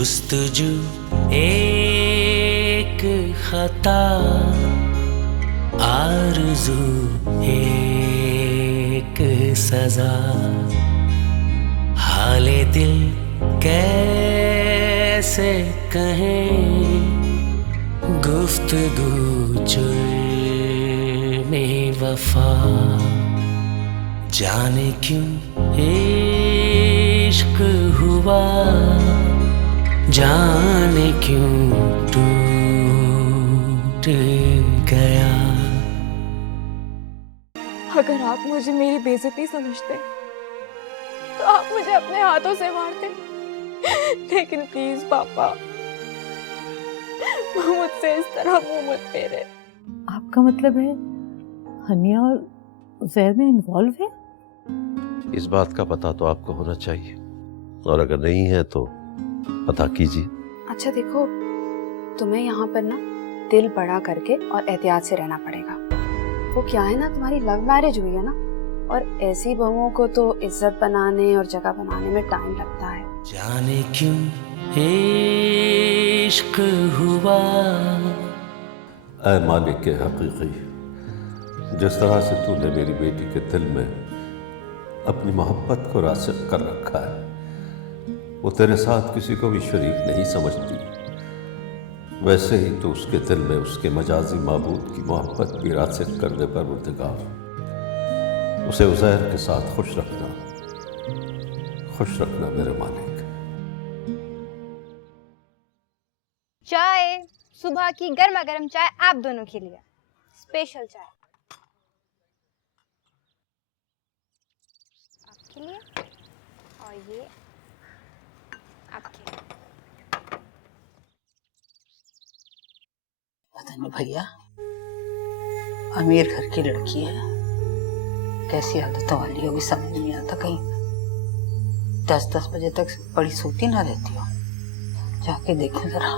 जुस्तजू एक खता, आरज़ू एक सजा, हाले दिल कैसे कहें, गुफ्तगू जुर्मे वफा, जाने क्यों इश्क हुआ, जाने क्यों टूट गया। अगर आप मुझे मेरी बेइज्जती समझते तो आप मुझे अपने हाथों से मारते, लेकिन प्लीज पापा मुझसे इस तरह मुंह मत फेरे। आपका मतलब है हनिया और ज़ैर में इन्वॉल्व है? इस बात का पता तो आपको होना चाहिए, और अगर नहीं है तो पता कीजिए। अच्छा देखो, तुम्हें यहाँ पर ना दिल बड़ा करके और एहतियात से रहना पड़ेगा। वो क्या है ना, तुम्हारी लव मैरिज हुई है ना, और ऐसी बहुओं को तो इज्जत बनाने और जगह बनाने में टाइम लगता है। जाने क्यों इश्क हुआ। ऐ मालिक के हकीकी, जिस तरह से तूने मेरी बेटी के दिल में अपनी मोहब्बत को रासिख कर रखा है, वो तेरे साथ किसी को भी शरीक नहीं समझती, वैसे ही तो उसके दिल में उसके मजाजी माबूद की मोहब्बत भी रासिख करने पर मुर्तगार उसे उज़ैर के साथ खुश रखना मेरे मालिक। चाय, सुबह की गर्मा गर्म चाय आप दोनों के लिए, स्पेशल चाय आपके लिए, और ये आपके लिए। पता नहीं भैया, अमीर घर की लड़की है, कैसी आदतों वाली होगी समझ नहीं आता। कहीं 10-10 बजे तक बड़ी सोती ना रहती हो, जाके देखो जरा।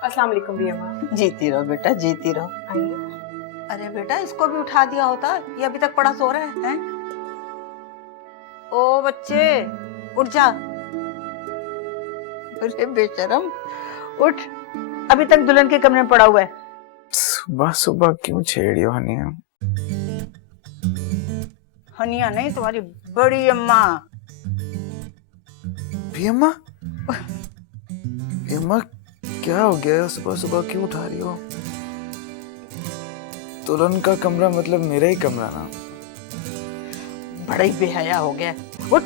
अस्सलाम वालेकुम भैया माँ। जीती रहो बेटा, जीती रहो। अरे बेटा, इसको भी उठा दिया होता, ये अभी तक पड़ा सो रहा है? ओ बच्चे, उठ जा। अरे बेशरम, उठ, अभी तक दुल्हन के कमरे में पड़ा हुआ है। सुबह सुबह क्यों छेड़ी हो हनिया? हनिया नहीं, तुम्हारी बड़ी अम्मा। भी अम्मा? अम्मा क्या हो गया, सुबह सुबह क्यों उठा रही हो? दुल्हन का कमरा मतलब मेरा ही कमरा ना। बड़ा ही बेहया हो गया। उठ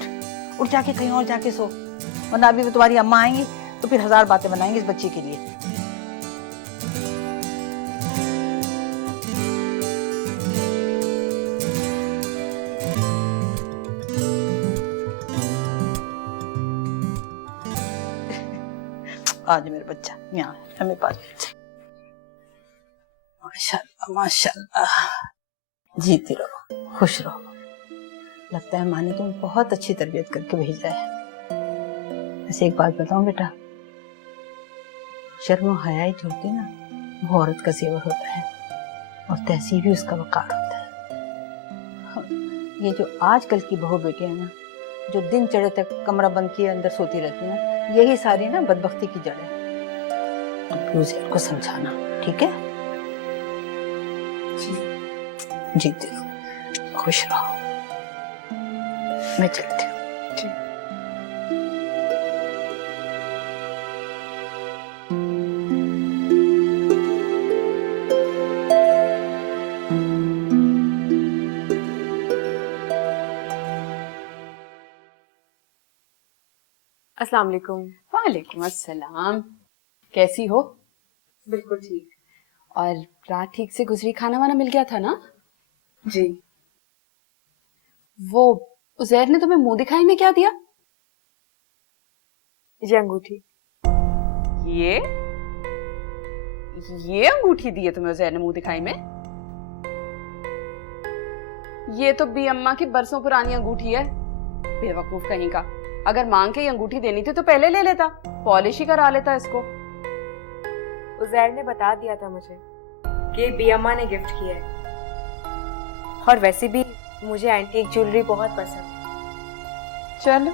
उठ, जाके कहीं और जाके सो, वरना अभी तुम्हारी अम्मा आएंगी तो फिर 1000 बातें बनाएंगे इस बच्ची के लिए। आज मेरा बच्चा यहाँ है मेरे पास। माशाल्लाह माशाल्लाह, जीती रहो, खुश रहो। लगता है माँ ने तुम बहुत अच्छी तरबियत करके भेजा है। ऐसे एक बात बताऊं बेटा, शर्म और हया जो होती है ना, वो औरत का जेवर होता है, और तहसीब भी उसका वकार होता है। ये जो आजकल की बहू बेटियां हैं ना, जो दिन चढ़े तक कमरा बंद किए अंदर सोती रहती है, यही सारी ना बदबख्ती की जड़ है। उसे को समझाना, ठीक है? जीते रहो, खुश रहो। मैं चलती हूँ। अस्सलाम वालेकुम। वालेकुम अस्सलाम। कैसी हो? बिल्कुल ठीक। और रात ठीक से गुजरी, खाना वाना मिल गया था ना? जी। वो उज़ैर ने तुम्हें मुंह दिखाई में क्या दिया? ये अंगूठी। ये अंगूठी दी है तुम्हें उज़ैर ने मुंह दिखाई में? ये तो बी अम्मा की बरसों पुरानी अंगूठी है। बेवकूफ कहीं का। अगर मांग के ये अंगूठी देनी थी तो पहले ले लेता, पॉलिश ही करा लेता इसको। उज़ैर ने बता दिया था मुझे कि बी अम्मा ने गिफ्ट किया है, और वैसे भी मुझे एंटीक ज्वेलरी बहुत पसंद है। चलो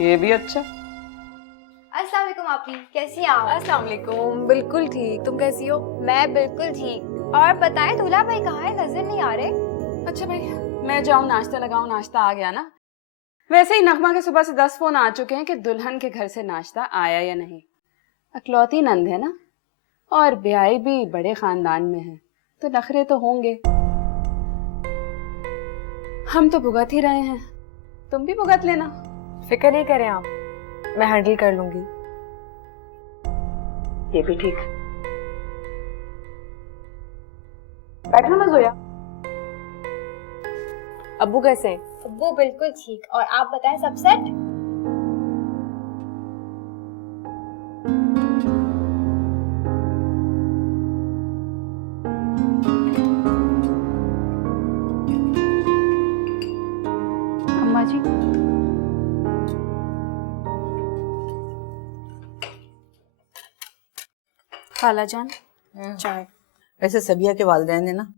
ये भी अच्छा। अस्सलाम वालेकुम आपी, कैसी हैं आप? अस्सलाम वालेकुम। बिल्कुल ठीक, तुम कैसी हो? मैं बिल्कुल ठीक। और बताएं दूल्हा भाई कहाँ है, नजर नहीं आ रहे? अच्छा भाई, मैं जाऊं नाश्ता लगाऊं? नाश्ता आ गया ना? वैसे ही नगमा के सुबह से 10 फोन आ चुके हैं कि दुल्हन के घर से नाश्ता आया या नहीं। अकलौती नंद है ना, और ब्याई भी बड़े खानदान में है, तो नखरे तो होंगे। हम तो भुगत ही रहे हैं, तुम भी भुगत लेना। फिक्र नहीं करें आप, मैं हैंडल कर लूंगी। ये भी ठीक। बैठो ना जोया। अब्बू कैसे हैं? वो बिल्कुल ठीक। और आप बताएं, सब सेट? अम्मा जी, खाला जान चाय। वैसे सबिया के वालिदैन ने ना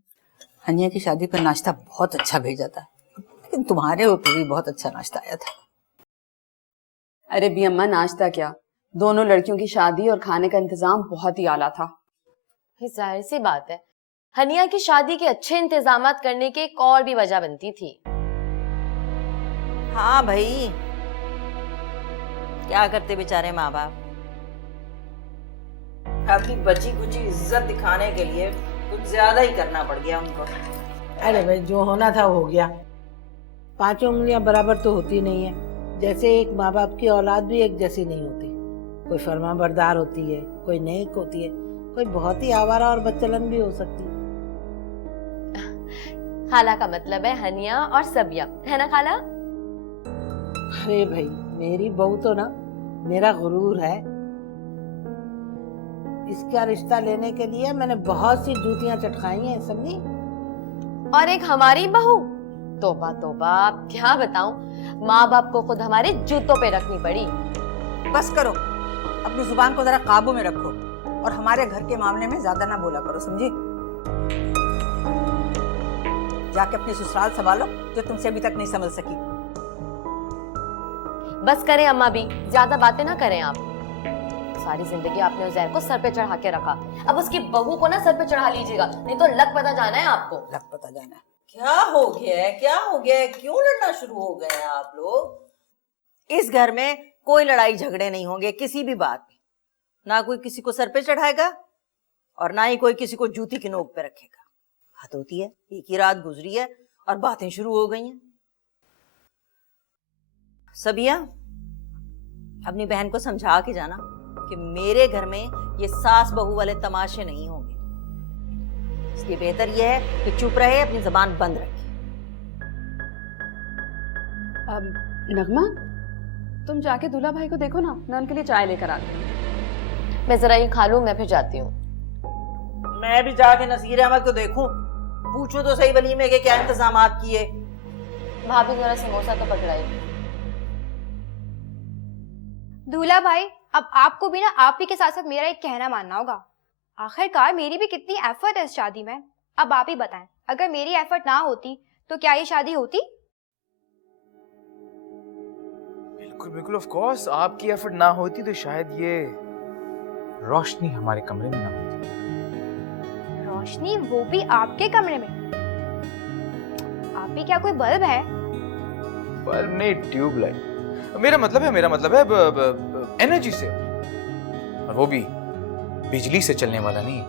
हनिया की शादी पर नाश्ता बहुत अच्छा भेजा था, लेकिन तुम्हारे ऊपर भी बहुत अच्छा नाश्ता आया था। अरे बी अम्मा, नाश्ता क्या, दोनों लड़कियों की शादी और खाने का इंतजाम बहुत ही आला था। जाहिर सी बात है, हनिया की शादी के अच्छे इंतजामात करने की एक और भी वजह बनती थी। हाँ भाई, क्या करते बेचारे माँ बाप, अपनी बची कुची इज्जत दिखाने के लिए कुछ ज्यादा ही करना पड़ गया उनको। अरे भाई, जो होना था वो हो गया। पांचों उंगलियां बराबर तो होती नहीं है। जैसे एक माँ बाप की औलाद भी एक जैसी नहीं होती। कोई फरमाबरदार होती है, कोई नेक होती है, कोई बहुत ही आवारा और बच्चलन भी हो सकती है। खाला का मतलब है हनिया और सबिया, है ना खाला? अरे भाई, मेरी बहू तो ना मेरा गुरूर है। इसका रिश्ता लेने के लिए मैंने बहुत सी जूतियां चटकाई हैं, समझी? और एक हमारी बहू, तोबा तोबा, क्या बताऊं, माँ बाप को खुद हमारे जूतों पे रखनी पड़ी। बस करो, अपनी जुबान को जरा काबू में रखो और हमारे घर के मामले में ज्यादा ना बोला करो, समझी? जाके अपनी ससुराल संभालो जो तुमसे अभी तक नहीं समझ सकी। बस करें अम्मा भी, ज्यादा बातें ना करें आप। सारी जिंदगी आपने उज़ैर को सर पे चढ़ा के रखा, अब उसकी बहू को ना सर पे चढ़ा लीजिएगा, नहीं तो लक पता जाना है आपको। लग पता जाना है। क्या हो गया है, क्या हो गया है, क्यों लड़ना शुरू हो गए हैं आप लोग? इस घर में कोई लड़ाई झगड़े नहीं होंगे किसी भी बात में। ना कोई किसी को सर पे चढ़ाएगा और ना ही कोई किसी को जूती की नोक पे रखेगा। बात होती है, एक ही रात गुजरी है और बातें शुरू हो गई हैं। सबिया, अपनी बहन को समझा के जाना कि मेरे घर में ये सास बहू वाले तमाशे नहीं होंगे। इसलिए बेहतर यह है कि चुप रहे, अपनी जबान बंद रखे। नगमा, तुम जाके दूल्हा भाई को देखो ना, मैं उनके लिए चाय लेकर आती हूँ। मैं जरा ये खा लूं, मैं फिर जाती हूँ। मैं भी जाके नसीर अहमद को देखूं, पूछूं तो सही वलीमे के क्या इंतजामात किए। भाभी जरा समोसा तो पकड़ाई। दूल्हा भाई, अब आपको भी ना आप ही के साथ साथ मेरा एक कहना मानना होगा। आखिरकार मेरी भी कितनी एफर्ट है इस शादी में। अब आप ही बताएं, अगर मेरी एफर्ट ना होती तो क्या ये शादी होती? बिल्कुल बिल्कुल, ऑफ कोर्स, आपकी एफर्ट ना होती तो शायद ये रोशनी हमारे कमरे में ना होती। रोशनी, वो भी आपके कमरे में? आप ही क्या कोई बल्ब है? बल्ब नहीं, ट्यूबलाइट। मेरा मतलब है एनर्जी से, और वो भी बिजली से चलने वाला नहीं,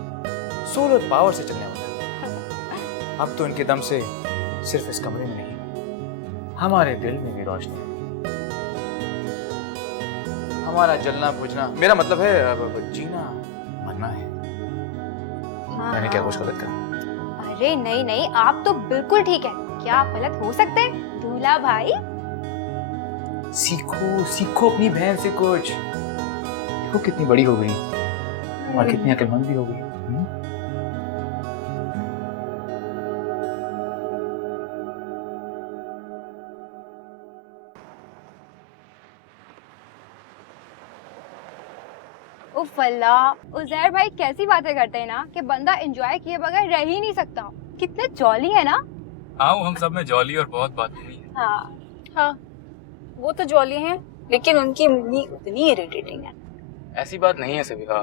सोलर पावर से चलने वाला। अब तो इनके दम से सिर्फ इस कमरे में नहीं, हमारे दिल में भी रोशनी है। हमारा जलना बुझना, मेरा मतलब है जीना मरना है। मैंने क्या कुछ गलत कहा? अरे नहीं नहीं, आप तो बिल्कुल ठीक है। क्या आप गलत हो सकते हैं दूल्हा भाई? सीखो सीखो अपनी बहन से कुछ। देखो कितनी बड़ी हो गई और कितनी अक्लमंद भी हो गई। उफ अल्लाह, उजैर भाई कैसी बातें करते हैं ना कि बंदा एंजॉय किए बगैर रह ही नहीं सकता। कितने जॉली है ना। हाँ हम सब में जॉली और बहुत बातूनी है। हाँ वो तो जॉली हैं, लेकिन उनकी मम्मी उतनी इरिटेटिंग है। ऐसी बात नहीं है सबिहा,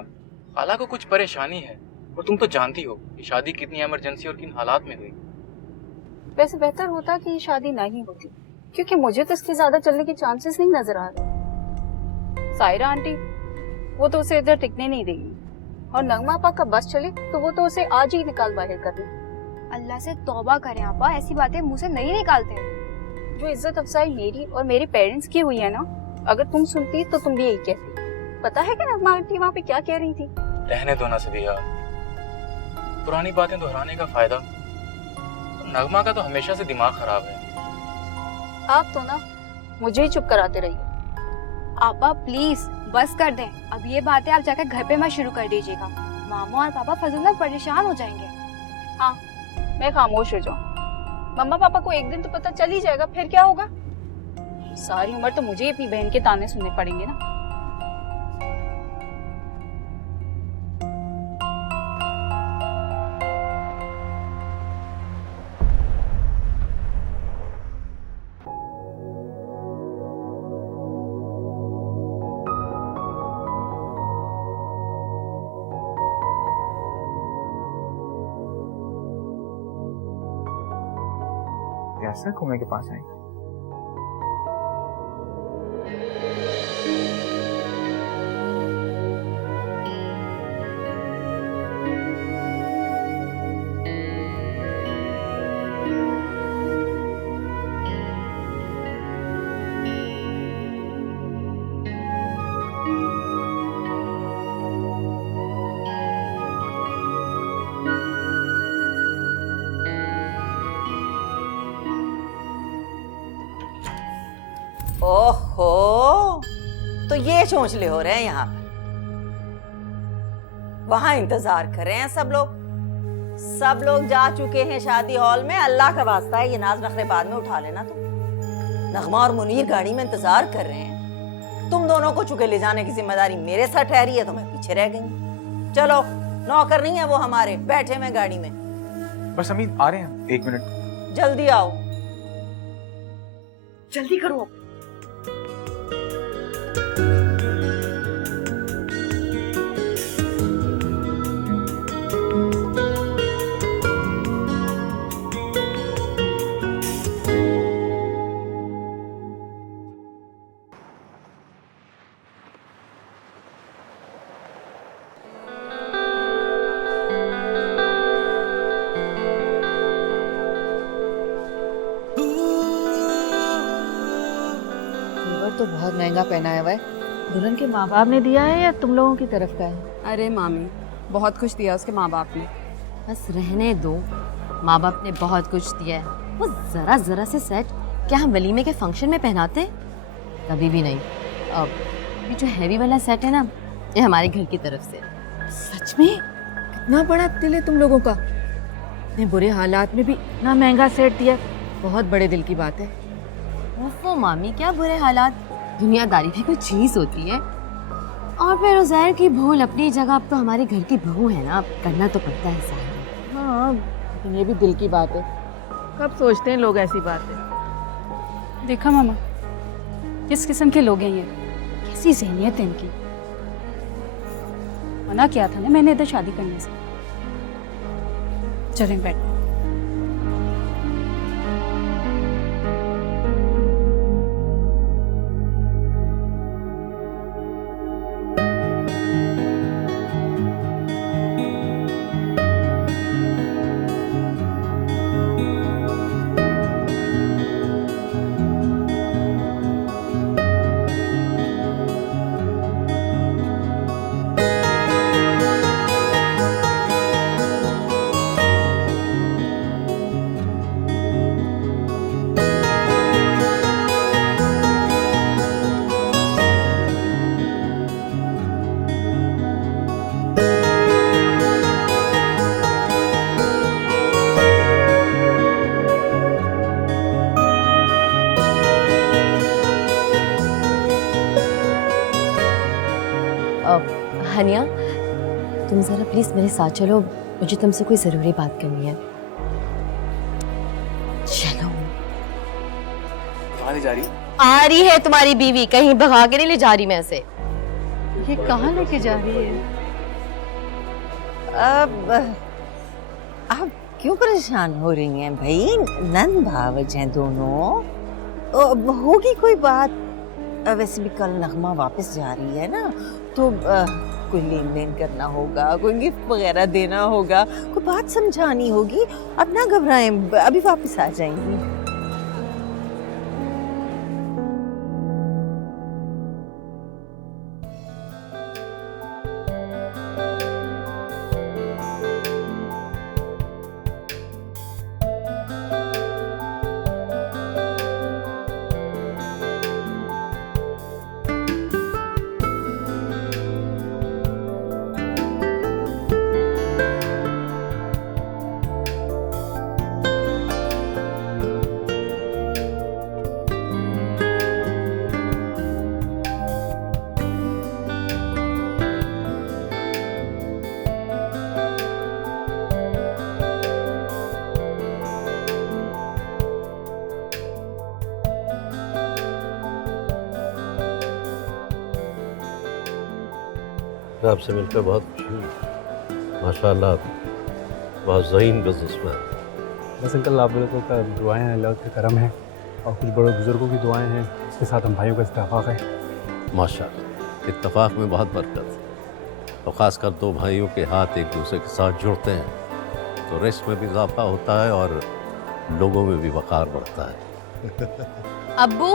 खाला को कुछ परेशानी है और तुम तो जानती हो कि शादी कितनी इमरजेंसी और किन हालात में हुई। वैसे बेहतर होता कि ये शादी नहीं होती, क्योंकि मुझे तो इसके ज्यादा चलने के चांसेस नहीं नजर आ रहे। सायरा आंटी वो तो उसे इधर टिकने नहीं देगी, और नगमा आपा का बस चले तो वो तो उसे आज ही निकाल बाहर कर दे। अल्लाह से तौबा करें आपा, ऐसी बातें मुंह से नहीं निकालते। जो इज्जत अफजाई मेरी और मेरे पेरेंट्स की हुई है ना, अगर तुम सुनती तो तुम भी यही कहती। पता है कि नगमा आंटी वहाँ पे क्या कह रही थी? रहने दो ना सबिहा, पुरानी बातें दोहराने का फायदा। तो नगमा का तो हमेशा से दिमाग खराब है। आप तो ना मुझे ही चुप कराते रहिए। आपा प्लीज बस कर दें, अब ये बातें आप जाकर घर पे मत शुरू कर दीजिएगा। मामा और पापा फजूल में परेशान हो जाएंगे। हाँ मैं खामोश हो जाऊँ, मम्मा पापा को एक दिन तो पता चल ही जाएगा, फिर क्या होगा? सारी उम्र तो मुझे अपनी बहन के ताने सुनने पड़ेंगे ना। कैसा कुएं के पास आएगा? ओहो, तो ये चोंचले हो रहे हैं यहाँ पर। वहां इंतजार कर रहे हैं सब लोग। सब लोग जा चुके हैं शादी हॉल में। अल्लाह का वास्ता है ये नाज नखरे बाद में उठा लेना तुम। नगमा और मुनीर गाड़ी में इंतजार कर रहे हैं। तुम दोनों को चुके ले जाने की जिम्मेदारी मेरे साथ ठहरी है, तो मैं पीछे रह गई। चलो, नौकर नहीं है वो हमारे, बैठे में गाड़ी में। बस अमीन आ रहे हैं, 1 मिनट। जल्दी आओ, जल्दी करो। तो बहुत महंगा पहनाया हुआ है। दुल्हन के माँ बाप ने दिया है या तुम लोगों की तरफ का है? अरे मामी, बहुत कुछ दिया उसके माँ बाप ने। बस रहने दो, माँ बाप ने बहुत कुछ दिया है। वो जरा जरा से सेट क्या हम वलीमे के फंक्शन में पहनाते? कभी भी नहीं। अब ये जो हैवी वाला सेट है ना, ये हमारे घर की तरफ से। सच में? कितना बड़ा दिल है तुम लोगों का। इतने बुरे हालात में भी इतना महंगा सेट दिया, बहुत बड़े दिल की बात है। वो मामी, क्या बुरे हालात, दुनियादारी भी कोई चीज होती है। और फिर उज़ैर की भूल अपनी जगह, अब तो हमारे घर की बहू है ना, अब करना तो पड़ता है साहब। हाँ, लेकिन ये भी दिल की बात है। कब सोचते हैं लोग ऐसी बातें। देखा मामा, किस किस्म के लोग हैं ये, कैसी ज़हनियत है इनकी। मना किया था ना मैंने इधर शादी करने से। चलें बैठ। हनिया, तुम जरा प्लीज मेरे साथ चलो, मुझे तुमसे कोई जरूरी बात करनी है। चलो। कहाँ ले जा रही? आ रही है तुम्हारी बीवी, कहीं भगा के नहीं ले जा रही मैं ऐसे। ये कहाँ लेके जा रही है? अब आप क्यों परेशान हो रही हैं भाई? नंद भावज हैं दोनों, अब होगी कोई बात। वैसे भी कल नगमा वापस जा रही है ना, तो कोई लेन देन करना होगा, कोई गिफ्ट वगैरह देना होगा, कोई बात समझानी होगी। अब ना घबराएं, अभी वापस आ जाएंगी। आपसे मिलकर बहुत खुशी हुई। माशाल्लाह, बहुत ज़हीन बिजनेसमैन। बस अंकल, आप लोगों का दुआएं हैं, अल्लाह का करम है, और कुछ बड़े बुजुर्गों की दुआएं हैं, इसके साथ हम भाइयों का इत्तेफाक है। माशाल्लाह, इत्तेफाक में बहुत बरकत है। तो ख़ासकर दो भाइयों के हाथ एक दूसरे के साथ जुड़ते हैं तो रिस्क में भी इजाफा होता है और लोगों में भी वक़ार बढ़ता है। अब्बू,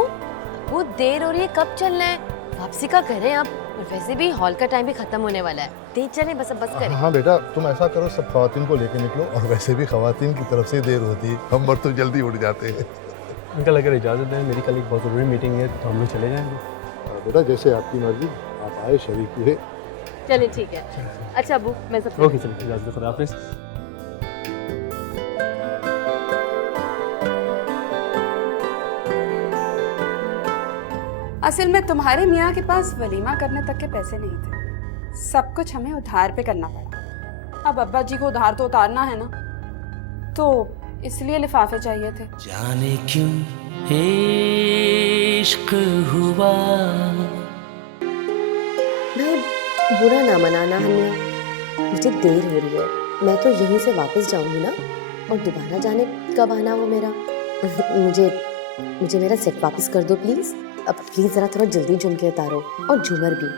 वो देर हो रही है, कब चलना है? वापसी का करें अब, और वैसे भी हॉल का टाइम भी खत्म होने वाला है। तेज चलें, बस अब बस करें। हाँ बेटा, तुम ऐसा करो, सब खवातीन को लेके निकलो, और वैसे भी खवातीन की तरफ से देर होती है, हम मर्द तो जल्दी उठ जाते हैं। अंकल अगर इजाज़त दें, मेरी कल एक बहुत ज़रूरी मीटिंग है, तो हम लोग चले जाएंगे। बेटा जैसे आपकी मर्जी, आप आए शरीक हुए। चलिए ठीक है। अच्छा अब्बू, मैं सब ओके, चलिए, इजाज़त, खुदा हाफिज़। असल में तुम्हारे मियाँ के पास वलीमा करने तक के पैसे नहीं थे, सब कुछ हमें उधार पे करना पड़ा। अब अब्बा जी को उधार तो उतारना है ना, तो इसलिए लिफाफे चाहिए थे। जाने क्यों इश्क हुआ। भाई बुरा ना मनाना हनिया, मुझे देर हो रही है, मैं तो यहीं से वापस जाऊंगी ना, और दोबारा जाने कब आना वो मेरा। मुझे मेरा सेट वापस कर दो प्लीज। अब प्लीज जरा थोड़ा जल्दी झुमके उतारो, और झूमर भी।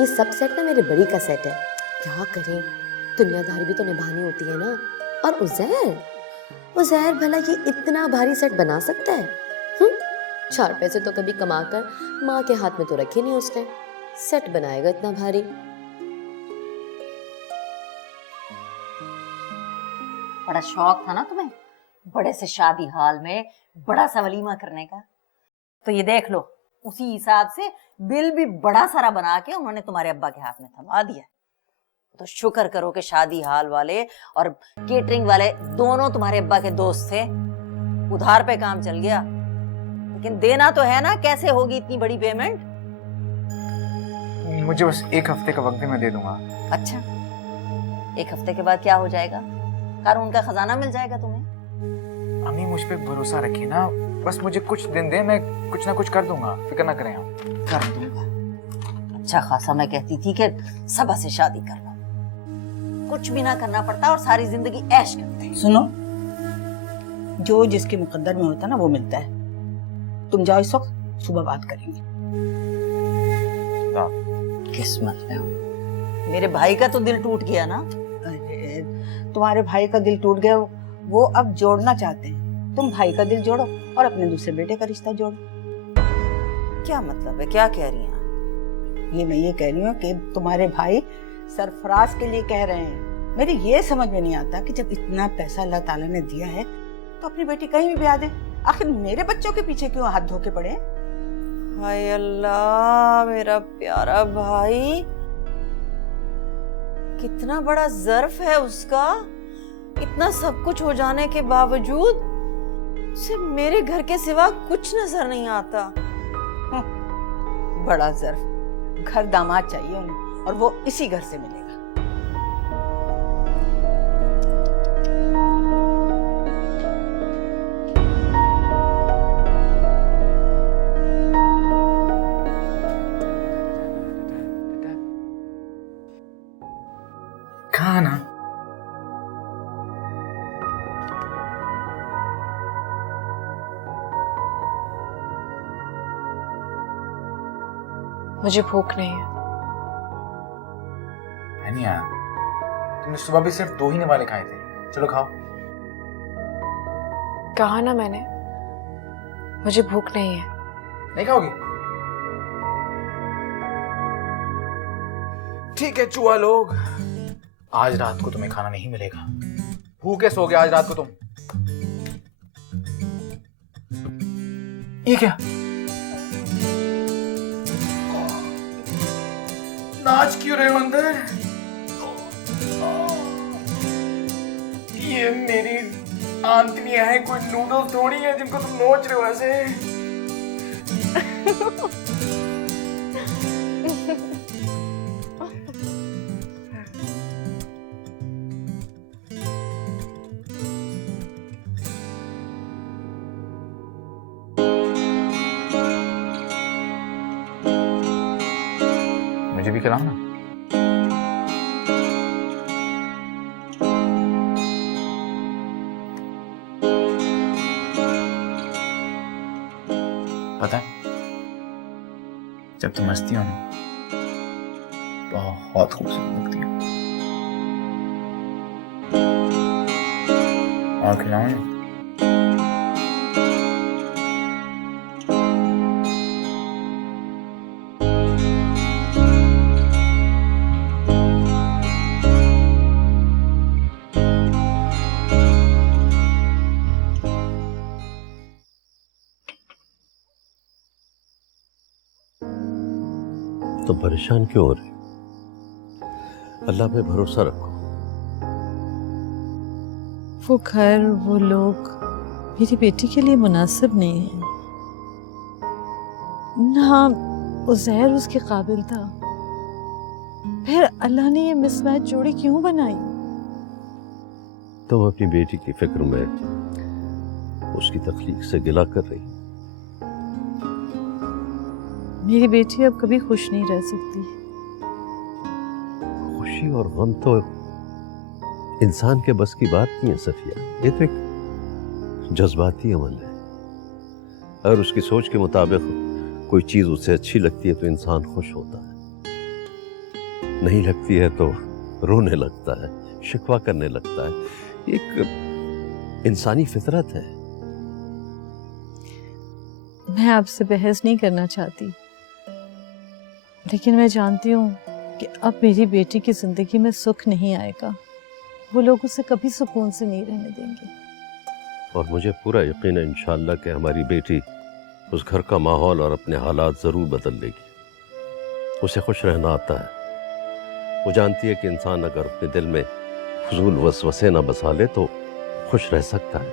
ये सब सेट ना मेरे बड़ी का सेट है, क्या करें, दुनियादारी भी तो निभानी होती है ना। और उज़ैर भला ये इतना भारी सेट बना सकता है? 4 पैसे तो कभी कमाकर माँ के हाथ में तो रखे नहीं उसने, सेट बनाएगा इतना भारी। बड़ा शौक था ना तुम्हें बड़े से शादी हाल में बड़ा सा वलीमा करने का, तो ये देख लो, उसी हिसाब से बिल भी बड़ा सारा बना के उन्होंने तुम्हारे अब्बा के हाथ में थमा दिया। तो शुक्र करो कि शादी हाल वाले और केटरिंग वाले दोनों तुम्हारे अब्बा के दोस्त थे, उधार पे काम चल गया। लेकिन देना तो है ना, कैसे होगी इतनी बड़ी पेमेंट? मुझे बस 1 हफ्ते का वक्त दे, मैं दे दूंगा। अच्छा, 1 हफ्ते के बाद क्या हो जाएगा? कानून का खजाना मिल जाएगा तुम्हें। अम्मी मुझ पे भरोसा रखिए ना, बस मुझे कुछ दिन दे, मैं कुछ ना कुछ कर दूंगा, फिक्र ना करें आप। कर दूंगा। अच्छा खासा मैं कहती थी कि सबा से शादी कर लो, कुछ भी ना करना पड़ता और सारी जिंदगी ऐश करते। सुनो, जो जिसके मुकद्दर में होता है ना वो मिलता है। तुम जाओ इस वक्त, सुबह बात करेंगे। किस्मत में हो। मेरे भाई का तो दिल टूट गया ना। अरे तुम्हारे भाई का दिल टूट गया, वो अब जोड़ना चाहते हैं। तुम भाई का दिल जोड़ो और अपने दूसरे बेटे का रिश्ता जोड़ो। क्या मतलब है, क्या कह रही हैं? ये मैं ये कह रही हूँ कि तुम्हारे भाई सरफराज के लिए कह रहे हैं। मेरे ये समझ में नहीं आता कि जब इतना पैसा अल्लाह ताला ने दिया है तो अपनी बेटी कहीं भी ब्याह दे। आखिर मेरे बच्चों के पीछे क्यों हाथ धोके पड़े? हाय अल्लाह, मेरा प्यारा भाई, कितना बड़ा ज़र्फ है उसका। इतना सब कुछ हो जाने के बावजूद उसे मेरे घर के सिवा कुछ नजर नहीं आता। बड़ा ज़र्फ, घर दामाद चाहिए उन्हें, और वो इसी घर से मिलेगा। कहा ना मुझे भूख नहीं है। अनिया, तुमने सुबह भी सिर्फ 2 ही निवाले खाए थे। चलो खाओ। कहा ना मैंने, मुझे भूख नहीं है। नहीं खाओगी? ठीक है चूहा लोग, आज रात को तुम्हें खाना नहीं मिलेगा। भूखे सोगे आज रात को तुम। ये क्या? नाच क्यों रहे हो अंदर? ये मेरी आंतनियां हैं, कोई नूडल्स थोड़ी है जिनको तुम नोच रहे हो ऐसे। मुझे भी खिलाओ ना। पता है, जब तुम हंसती हो ना बहुत खूबसूरत लगती हो। और खिलाओ ना। तो परेशान क्यों हो रहे? अल्लाह पे भरोसा रखो। वो घर, वो लोग मेरी बेटी के लिए मुनासिब नहीं है ना। उज़ैर उसके काबिल था, फिर अल्लाह ने ये मिसमैच जोड़ी क्यों बनाई? तुम अपनी बेटी की फिक्र में उसकी तकलीफ से गिला कर रही। मेरी बेटी अब कभी खुश नहीं रह सकती। खुशी और गम तो इंसान के बस की बात नहीं है सफिया, ये तो एक जज्बाती अमल है। अगर उसकी सोच के मुताबिक कोई चीज उसे अच्छी लगती है तो इंसान खुश होता है, नहीं लगती है तो रोने लगता है, शिकवा करने लगता है। एक इंसानी फितरत है। मैं आपसे बहस नहीं करना चाहती, लेकिन मैं जानती हूँ कि अब मेरी बेटी की जिंदगी में सुख नहीं आएगा। वो लोग उसे कभी सुकून से नहीं रहने देंगे। और मुझे पूरा यकीन है इंशाअल्लाह कि हमारी बेटी उस घर का माहौल और अपने हालात जरूर बदल लेगी। उसे खुश रहना आता है। वो जानती है कि इंसान अगर अपने दिल में फजूल वसवसे ना बसा ले तो खुश रह सकता है।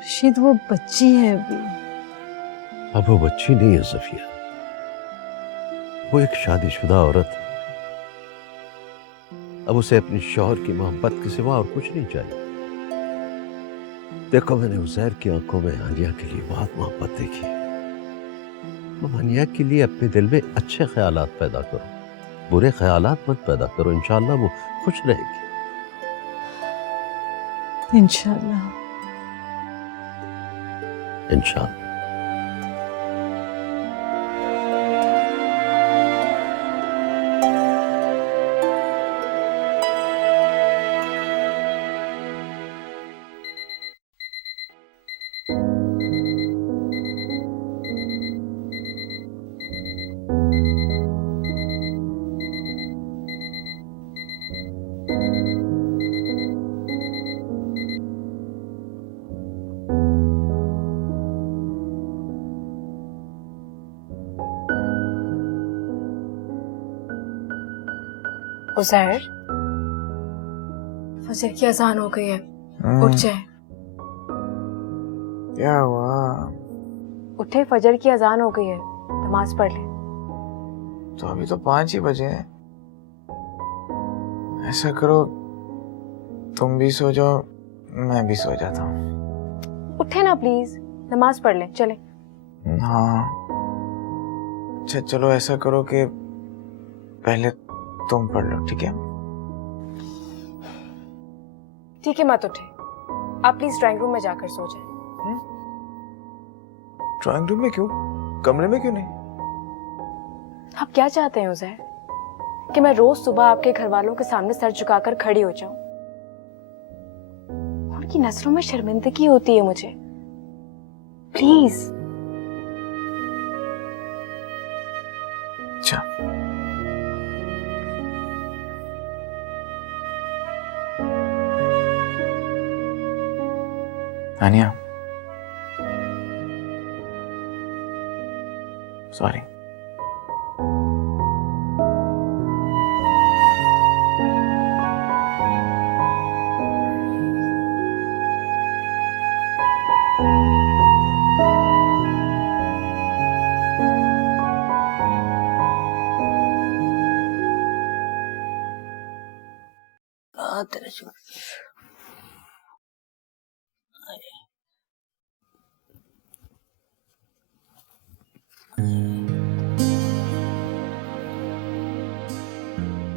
रशीद, वो बच्ची है अभी। अब वो बच्ची नहीं है सफिया, वो एक शादीशुदा औरत है। अब उसे अपने शौहर की मोहब्बत के सिवा और कुछ नहीं चाहिए। देखो, मैंने उज़ैर की आंखों में हानिया के लिए बहुत मोहब्बत देखी। तो हानिया के लिए अपने दिल में अच्छे ख्यालात पैदा करो, बुरे ख्यालात मत पैदा करो। इंशाअल्लाह वो खुश रहेगी। इंशाअल्लाह। इंशाअल्लाह। उज़ैर, फजर की अजान हो गई है, उठ जाए। क्या हुआ? उठे, फजर की अजान हो गई है, नमाज पढ़ ले। तो अभी तो 5 ही बजे हैं। ऐसा करो, तुम भी सो जाओ, मैं भी सो जाता हूँ। उठे ना प्लीज, नमाज पढ़ लें, चले। हाँ अच्छा चलो, ऐसा करो कि पहले तुम पढ़ लो, ठीक है? ठीक है, मत उठे। आप प्लीज ड्राइंग रूम में जाकर सो जाएं। ड्राइंग रूम में क्यों? कमरे में क्यों नहीं? आप क्या चाहते हैं उज़ैर? कि मैं रोज सुबह आपके घर वालों के सामने सर झुकाकर खड़ी हो जाऊं? उनकी नजरों में शर्मिंदगी होती है मुझे। प्लीज। अच्छा आनिया, सॉरी। तेरे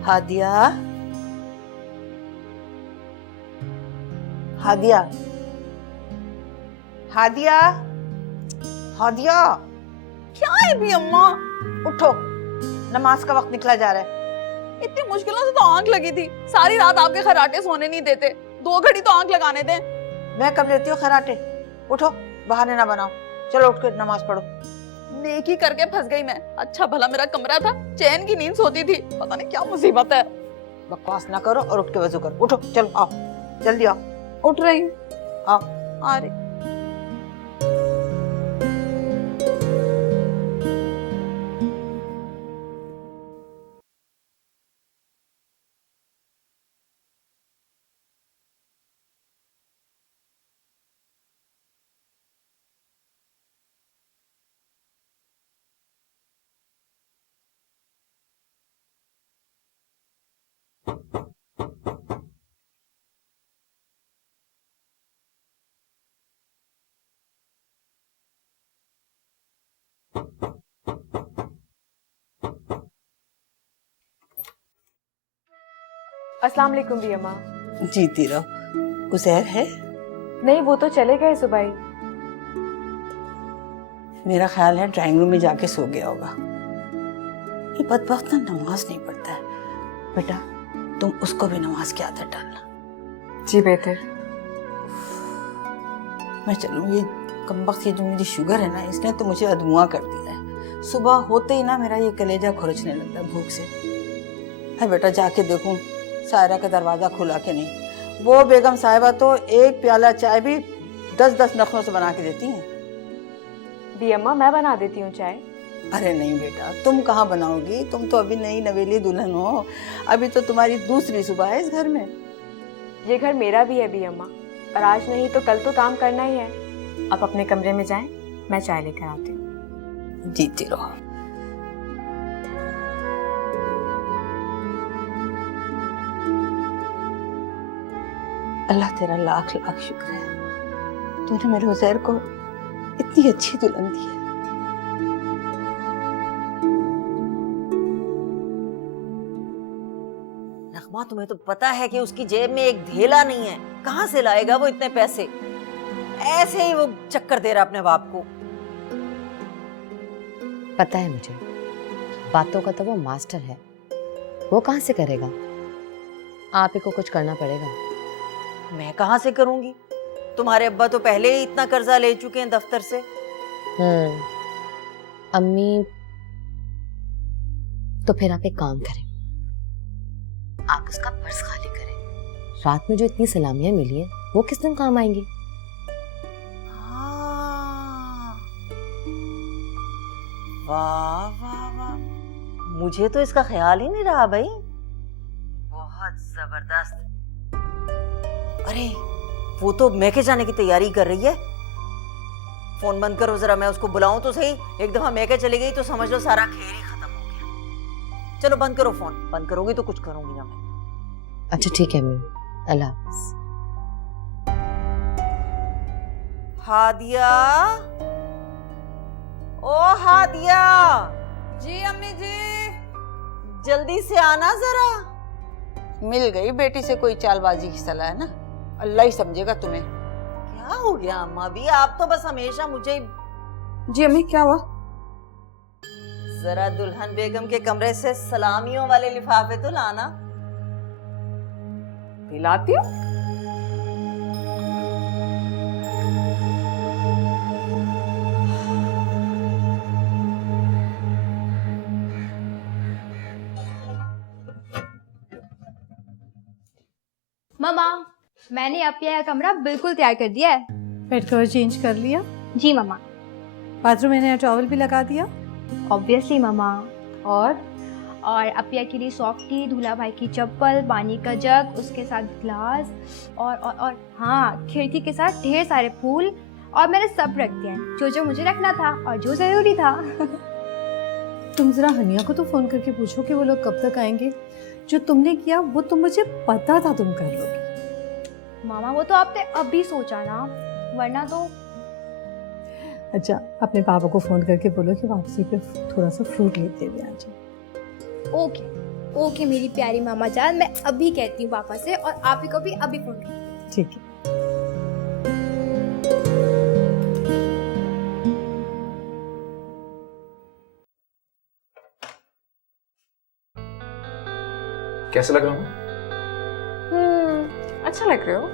हादिया, हादिया, हादिया, हादिया, क्या है भी अम्मा? उठो, नमाज का वक्त निकला जा रहा है। इतनी मुश्किलों से तो आंख लगी थी, सारी रात आपके खराटे सोने नहीं देते, 2 घड़ी तो आंख लगाने दें। मैं कब लेती हूँ खराटे? उठो, बहाने ना बनाओ, चलो उठ कर नमाज पढ़ो। नेकी करके फंस गई मैं। अच्छा भला मेरा कमरा था, चैन की नींद सोती थी, पता नहीं क्या मुसीबत है। बकवास ना करो और उठ के वजू करो। उठो, चलो आओ, जल्दी आओ। उठ रही हूँ, आओ। आ रही। अस्सलाम वालेकुम भी अम्मा। जीती रहो। उज़ैर है? नहीं, वो तो चले गए सुबह ही। मेरा ख्याल है ड्राइंग रूम में जाके सो गया होगा। ये बदबख्त ना नमाज नहीं पढ़ता है। बेटा तुम उसको भी नमाज की आदत डालना। जी बेहतर। मैं चलूँ, ये कमबख्त, ये जो मेरी शुगर है ना, इसने तो मुझे अधमुआ कर दिया है। सुबह होते ही ना मेरा ये कलेजा खुरचने लगता है भूख से। है बेटा, जाके देखूं सायरा का दरवाजा खुला के नहीं। वो बेगम साहिबा तो एक प्याला चाय भी 10-10 नखरों से बना के देती हैं। भी अम्मा, मैं बना देती हूँ चाय। अरे नहीं बेटा, तुम कहाँ बनाओगी? तुम तो अभी नई नवेली दुल्हन हो, अभी तो तुम्हारी दूसरी सुबह है इस घर में। ये घर मेरा भी है भी अम्मा, और आज नहीं तो कल तो काम करना ही है। आप अपने कमरे में जाएं, मैं चाय लेकर आती हूँ। जीती रहो। अल्लाह तेरा लाख लाख शुक्र है, तूने मेरे उज़ैर को इतनी अच्छी दुल्हन दी है। नगमा, तुम्हें तो पता है कि उसकी जेब में एक धेला नहीं है, कहाँ से लाएगा वो इतने पैसे? ऐसे ही वो चक्कर दे रहा अपने बाप को। पता है मुझे, बातों का तो वो मास्टर है, वो कहाँ से करेगा? आप ही को कुछ करना पड़ेगा। मैं कहाँ से करूंगी? तुम्हारे अब्बा तो पहले ही इतना कर्जा ले चुके हैं दफ्तर से। अम्मी, तो फिर आप एक काम करें, आप उसका पर्स खाली करें। रात में जो इतनी सलामियां मिली हैं, वो किस दिन काम आएंगी? वाह वाह वाह, मुझे तो इसका ख्याल ही नहीं रहा भाई। बहुत जबरदस्त। अरे वो तो मैके जाने की तैयारी कर रही है। फोन बंद करो जरा, मैं उसको बुलाऊं तो सही। एक दफा मैके चली गई तो समझ लो सारा खेल ही खत्म हो गया। चलो बंद करो फोन, बंद करोगी तो कुछ करूंगी ना मैं। अच्छा ठीक है अम्मी, अल्लाह हाफिज। हादिया, ओ हादिया। जी अम्मी जी। जल्दी से आना जरा। मिल गई बेटी से कोई चालबाजी की सलाह है ना, अल्लाह ही समझेगा तुम्हें। क्या हो गया अम्मा भी, आप तो बस हमेशा मुझे। जी अम्मी क्या हुआ? जरा दुल्हन बेगम के कमरे से सलामियों वाले लिफाफे तो लाना। दिलाती हूँ। मम्मा, मैंने अपिया का कमरा बिल्कुल तैयार कर दिया है। बेड कवर चेंज कर लिया? जी मम्मा। बाथरूम में नया टॉवल भी लगा दिया? ऑब्वियसली मम्मा। और अपिया के लिए सॉफ्टी, दूल्हा भाई की चप्पल, पानी का जग, उसके साथ ग्लास और हाँ, खिड़की के साथ ढेर सारे फूल, और मैंने सब रख दिया है जो जो मुझे रखना था और जो जरूरी था। तुम जरा हनिया को तो फोन करके पूछो कि वो लोग कब तक आएंगे। जो तुमने किया वो तो मुझे पता था तुम कर लोगी। मामा वो तो आपने अभी सोचा ना, वरना तो। अच्छा, अपने पापा को फोन करके बोलो कि वापसी पे थोड़ा सा फ्रूट लेते हुए आ जाए। ओके ओके मेरी प्यारी मामा जान, मैं अभी कहती हूँ पापा से, और आप ही को भी अभी फोन करती। ठीक है। कैसा लग रहा हूँ? अच्छा लग रहे हो।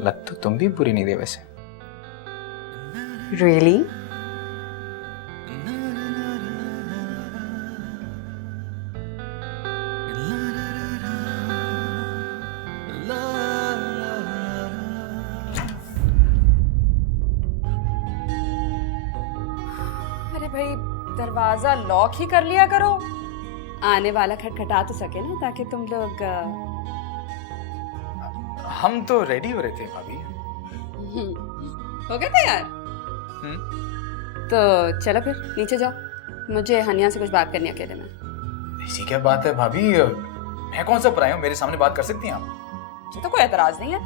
लग तो तुम भी बुरी नहीं दे वैसे। रियली? अरे भाई, दरवाजा लॉक ही कर लिया करो। आने वाला खटखटा तो सके ना, ताकि तुम लोग। हम तो रेडी हो रहे थे भाभी। हो गए तैयार? तो चलो फिर नीचे जाओ, मुझे हनिया से कुछ बात करनी है अकेले में। ऐसी क्या बात है भाभी, मैं कौन सा पराया हूँ, मेरे सामने बात कर सकती हैं आप। मुझे तो कोई एतराज नहीं है,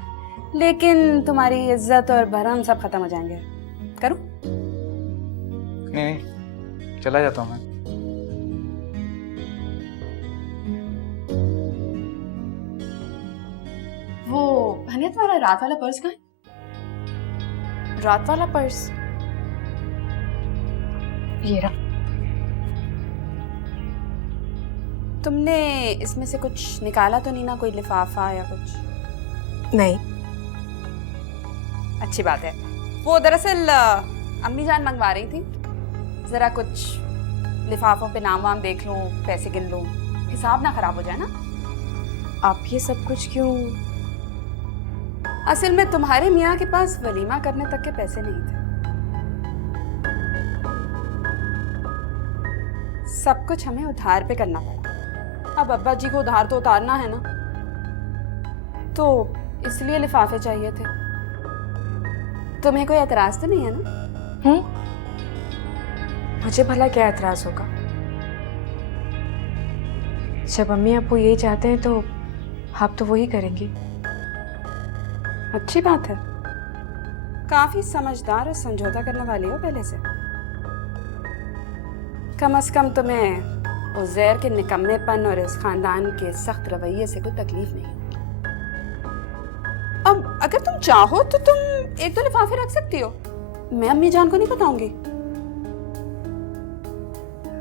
लेकिन तुम्हारी इज्जत और भरम सब खत्म हो जाएंगे। करूं? नहीं, चला जाता हूँ मैं। वो हनिया, तुम्हारा रात वाला पर्स कहाँ है? रात वाला पर्स ये रहा। तुमने इसमें से कुछ निकाला तो नहीं ना, कोई लिफाफा या कुछ? नहीं। अच्छी बात है। वो दरअसल अम्मी जान मंगवा रही थी, जरा कुछ लिफाफों पे नाम वाम देख लूं, पैसे गिन लूं, हिसाब ना खराब हो जाए ना। आप ये सब कुछ क्यों? असल में तुम्हारे मियाँ के पास वलीमा करने तक के पैसे नहीं थे। सब कुछ हमें उधार पे करना पड़ा। अब अब्बा जी को उधार तो उतारना है ना, तो इसलिए लिफाफे चाहिए थे। तुम्हें कोई एतराज तो नहीं है ना? मुझे भला क्या एतराज होगा? जब अम्मी आपको यही चाहते हैं तो आप तो वही करेंगी। अच्छी बात है, काफी समझदार और समझौता करने वाली हो पहले से। कम से कम तुम्हें उज़ैर के निकम्मेपन और इस खानदान के सख्त रवैये से कोई तकलीफ नहीं। अब अगर तुम चाहो तो तुम एक दो लिफाफे रख सकती हो, मैं अम्मी जान को नहीं बताऊंगी।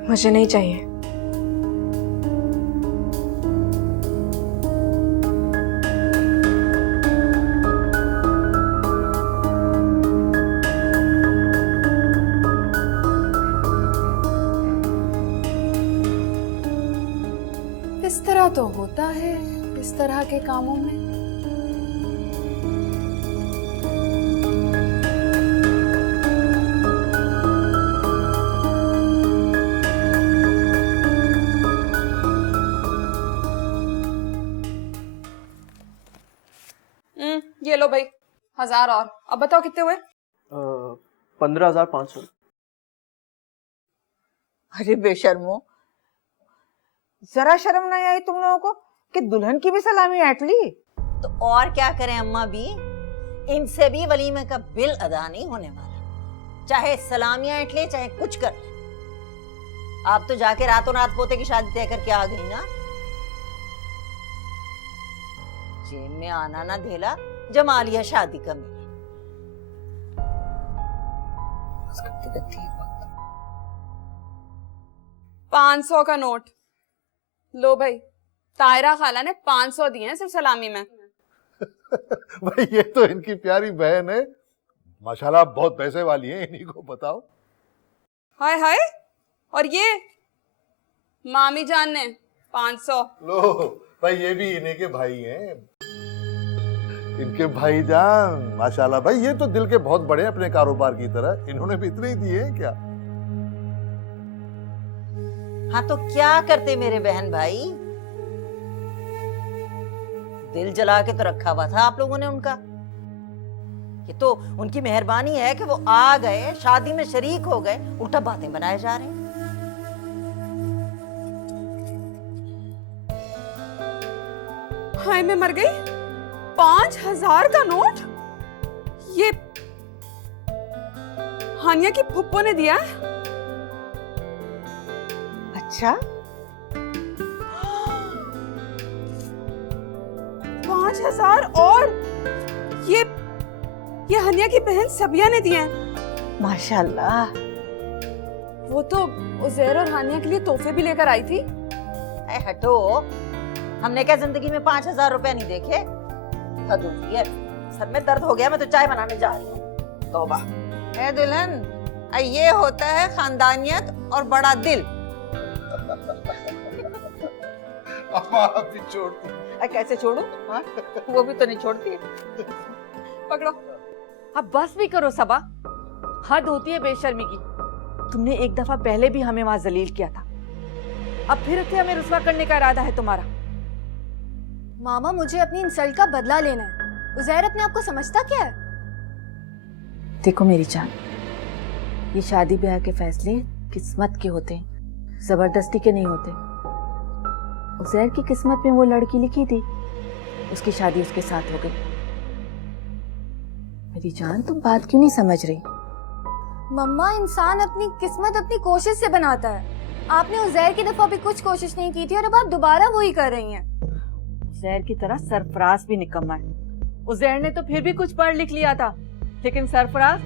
मुझे नहीं चाहिए। इस तरह तो होता है इस तरह के कामों में। ये लो भाई, 1000 और। अब बताओ कितने हुए? 15,500। अरे बेशर्मो, जरा शर्म नहीं आई तुम लोगों को कि दुल्हन की भी सलामी ऐट ली? तो और क्या करें अम्मा भी, इनसे भी वलीमे का बिल अदा नहीं होने वाला। चाहे सलामियां ऐट ले चाहे कुछ कर ले। आप तो जाके रातों रात पोते की शादी तय करके आ गई ना। जेब में आना ना धेला, जमा लिया शादी का मेला। 500 का नोट लो भाई। तायरा खाला ने 500 दिए हैं सिर्फ सलामी में। भाई ये तो इनकी प्यारी बहन है, माशाल्लाह बहुत पैसे वाली है, इन्हीं को बताओ। हाय हाय, और ये मामी जान ने 500। लो भाई, ये भी इन्हीं के भाई हैं, इनके भाईजान। माशाल्लाह भाई, ये तो दिल के बहुत बड़े हैं अपने कारोबार की तरह, इन्होंने भी इतने ही दिए हैं क्या? हाँ तो क्या करते मेरे बहन भाई, दिल जला के तो रखा हुआ था आप लोगों ने उनका। ये तो उनकी मेहरबानी है कि वो आ गए, शादी में शरीक हो गए, उल्टा बातें बनाए जा रहे हैं। हाय मैं मर गई। 5000 का नोट ये हानिया की फुप्पो ने दिया है। अच्छा, 5000 और ये हानिया की बहन सबिया ने दिए हैं। माशाल्लाह। वो तो उज़ैर और हानिया के लिए तोहफे भी लेकर आई थी। अरे हटो, हमने क्या जिंदगी में 5000 रुपए नहीं देखे? हद होती है, सर में दर्द हो गया, मैं तो चाय बनाने जा रही हूँ। तौबा। ए दुल्हन, ये होता है खानदानियत और बड़ा दिल। आप भी छोड़ दो। कैसे छोड़ू? हाँ? वो भी तो नहीं छोड़ती। पकड़ो। अब बस भी करो सबा, हद होती है बेशर्मी की। तुमने एक दफा पहले भी हमें वहां जलील किया था, अब फिर से हमें रुस्वा करने का इरादा है तुम्हारा। मामा मुझे अपनी इंसल्ट का बदला लेना है। उज़ैर अपने आप को समझता क्या है? देखो मेरी जान, ये शादी ब्याह के फैसले किस्मत के होते हैं, जबरदस्ती के नहीं होते। उज़ैर की किस्मत में वो लड़की लिखी थी, उसकी शादी उसके साथ हो गई। मेरी जान, तुम बात क्यों नहीं समझ रही? मम्मा, इंसान अपनी किस्मत अपनी कोशिश से बनाता है। आपने उज़ैर की दफा भी कुछ कोशिश नहीं की थी और अब आप दोबारा वही कर रही हैं। उज़ैर की तरह सरफराज भी निकम्मा है। उज़ैर ने तो फिर भी कुछ पढ़ लिख लिया था, लेकिन सरफराज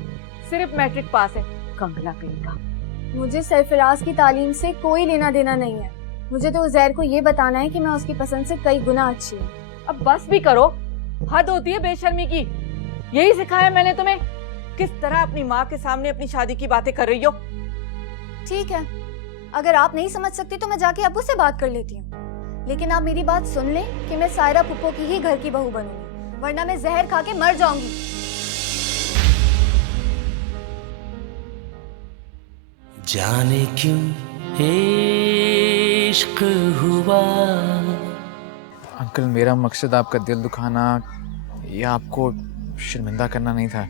सिर्फ मैट्रिक पास है। कंगला कहीं का। मुझे सरफराज की तालीम से कोई लेना देना नहीं है। मुझे तो उज़ैर को ये बताना है कि मैं उसकी पसंद से कई गुना अच्छी हूँ। अब बस भी करो, हद होती है बेशर्मी की। यही सिखाया मैंने तुम्हें, किस तरह अपनी माँ के सामने अपनी शादी की बातें कर रही हो। ठीक है, अगर आप नहीं समझ सकती तो मैं जाके अब्बू से बात कर लेती हूँ, लेकिन आप मेरी बात सुन लें कि मैं सायरा पुप्पो की ही घर की बहू बनूंगी, वरना मैं जहर खा के मर जाऊंगी। जाने क्यों इश्क हुआ। अंकल, मेरा मकसद आपका दिल दुखाना या आपको शर्मिंदा करना नहीं था।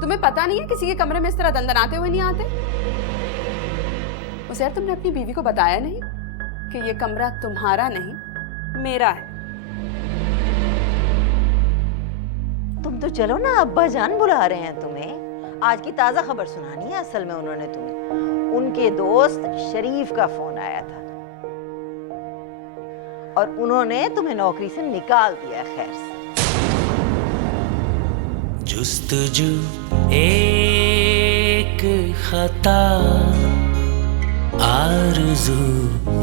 तुम्हें पता नहीं है किसी के कमरे में इस तरह दंदनाते हुए नहीं आते? उज़ैर, तुमने अपनी बीवी को बताया नहीं कि ये कमरा तुम्हारा नहीं मेरा है? तुम तो चलो ना, अब्बा जान बुला रहे हैं तुम्हें। आज की ताजा खबर सुनानी है असल में उन्होंने तुम्हें। उनके दोस्त शरीफ का फोन आया था और उन्होंने तुम्हें नौकरी से निकाल दिया। खैर से जुस्तजू एक खता, आरज़ू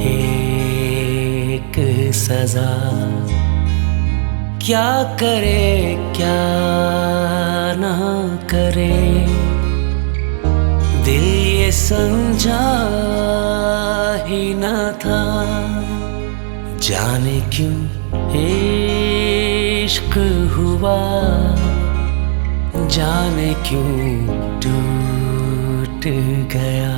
एक सजा। क्या करे क्या ना करे, दिल ये समझा ही न था। जाने क्यों इश्क हुआ, जाने क्यों टूट गया।